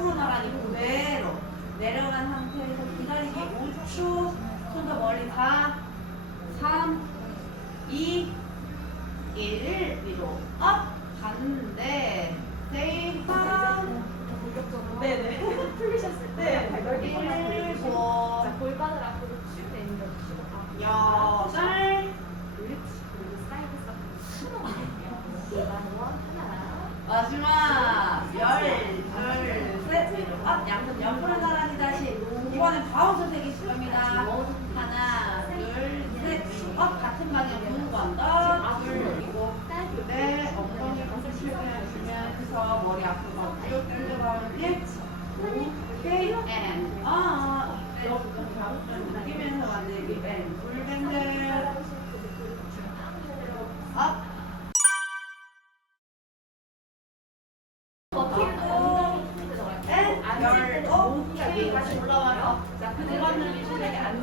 코로나라니 그대로 내려간 상태에서 기다리기 5초 손도 멀리 가. 3, 2, 1 위로 업. 반대 세이파 네네. 풀리셨을 때 네, 넓게 벌리고. 골반을 앞으로 쭉 내밀어주시고. 여덟 그렇지 그리고 사이드 서클 20번 골반 원 하나. 마지막. 바운스 세기 시작합니다 하나, 둘, 셋 업 같은 방향 두번더 둘, 그리고. 네, 엉덩이 실행하시면서 머리 앞으로 쭉 당겨가는데 오케이 앤 아, 느끼면서 만들기 앤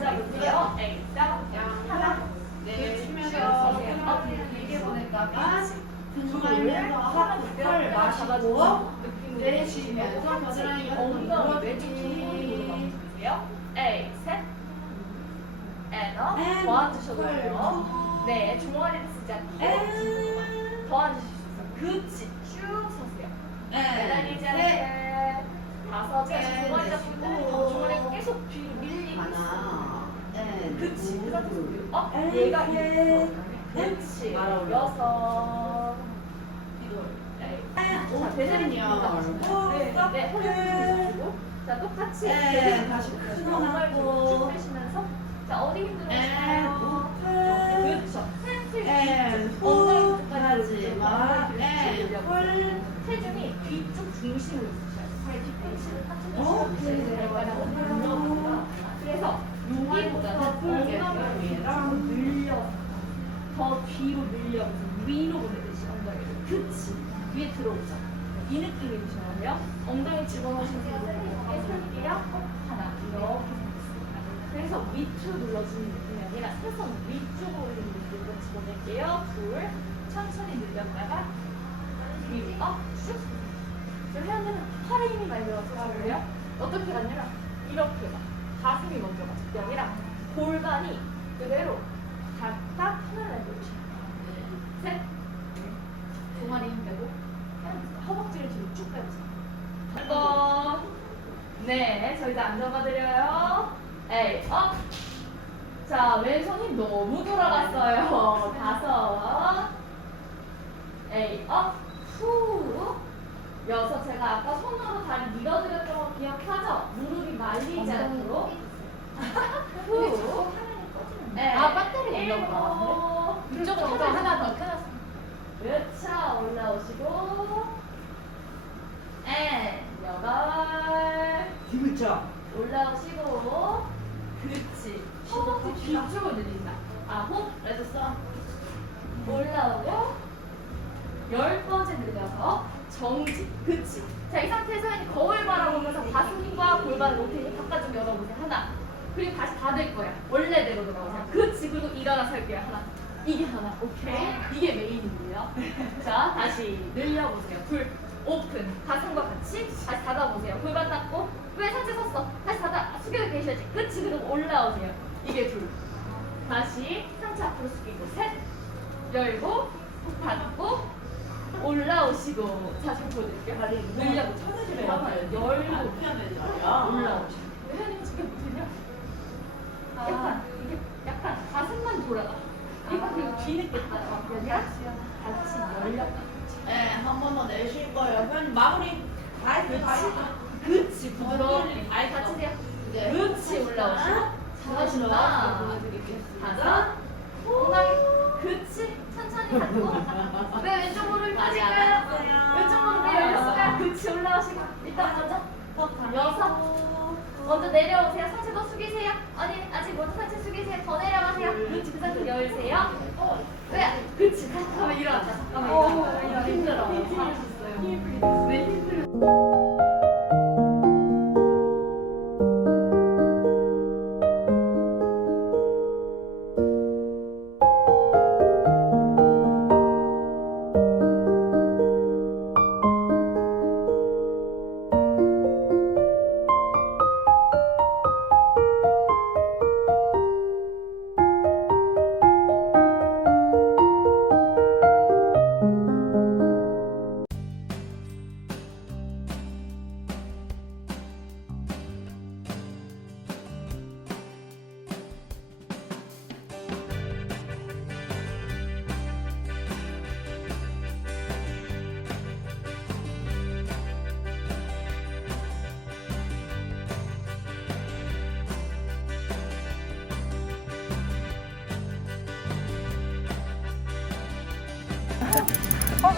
앉아볼게요. 에이, 다운. 하나. 네, 쉬면서 길게 보냈다가 등말면서 헐 마시고 내쉬면서 겨드랑이 엉덩이 왼쪽 뒤로 주세요. 에이, 셋. 에너. 앤, 더 앉으셔도 헐, 돼요. 네, 종아리를 쓰지 않고 앉으실 수 있어요. 그렇지. 쭉 서세요. 매달리지 네, 않게. 다섯, 네, 자, 종아리 잡고 네. 어, 종아리가 계속 뒤로 밀리고 있어. 하나, 네, 그치. 그 상태에서 밀- 어? 앤, 얘가 셋, 그렇지. 말아 올려. 여섯. 네. 자, 배드민턴 오, 네, 스톱. 네, 허리 들으시고. 자, 똑같이. 네, 다시 큰 하고. 쭉 펴시면서. 자, 어디 힘들어요? 오픈 그렇죠. 앤, 홀 체중이 뒤쪽 중심으로 있으셔야 돼요. 발 뒤꿈치를 어? 파트너시고 그래서 여기보다는 엉덩이를 늘려 더 뒤로 늘려 위로 보내듯이 엉덩이를 그치 위에 들어오죠. 이 느낌이 드셔야 엉덩이 집어넣으시면서 이렇게 설게요. 하나 이렇게 생겼습니다. 그래서 밑으로 눌러주는 느낌이 아니라 세선 위쪽으로 올리는 느낌으로 집어낼게요. 둘 천천히 늘렸다가 위로 업쭉 좀 해야되는 팔에 힘이 많이 들어서 그래요. 어떻게 갔냐면 이렇게 가 가슴이 먼저 가죠 그게 아니라 골반이 그대로 각각 하나를 해보시면 셋 종아리 힘 빼고 허벅지를 뒤로 쭉 빼보세요 한번 네저 이제 앉아봐 드려요 에이 업 자 왼손 힘 너무 돌아갔어요 다섯 에이 업 후 여섯 제가 아까 손으로 다리 밀어드렸던 거 기억하죠? 무릎이 말리지 않도록 후 네. 아, 배터리? 일곱. 이쪽으로. 하나 더 켜놨어. 그렇죠. 올라오시고. 앤 여덟. 뒤붙여 올라오시고. 그렇지. 허벅지 뒤쪽으로 늘린다. 아홉. 알겠어. 올라오고. 열 번째 늘려서 정지. 그치. 자, 이 상태에서 거울 바라보면서 가슴과 골반을 로테이 바깥쪽 열어보세요. 하나. 그리고 다시 닫을 거야. 원래대로 돌아오세요. 그치. 그리고 일어나서 할게요. 하나. 이게 하나. 오케이. 이게 메인이고요. 자, 다시 늘려보세요. 둘. 오픈. 가슴과 같이 다시 닫아보세요. 골반 닫고. 왜 상체 섰어? 다시 닫아. 숙여 계셔야지. 그치. 그리고 올라오세요. 이게 둘. 다시 상체 앞으로 숙이고. 셋. 열고. 닫고. 올라오시고. 자, 좀 보여드릴게요. 다리 늘려보세요. 열고. 올라오시고. 그치 부드럽게 다 같이 돼요. 네. 그렇지 올라오시고 잘하신다. 가자. 엉덩이 그치 천천히 닫고 왜 왼쪽 무릎이 빠질까요? 왼쪽 무릎이 열렸을까요? 그치 올라오시고 일단 먼저 여섯 먼저 내려오세요. 상체 더 숙이세요. 아니 아직 먼저 상체 숙이세요. 더 내려가세요. 그렇지 그 상태 열세요. 왜? 그렇지 잠깐만 일어났다. 잠깐만 일어났다. 힘들어. 잘하셨어요. 왜 힘들어?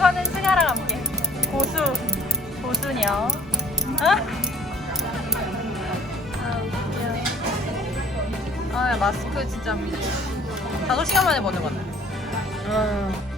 가는 승아랑 함께. 고수 고수녀. 아 웃겨 아 마스크 진짜. 다섯 시간 만에 거네 응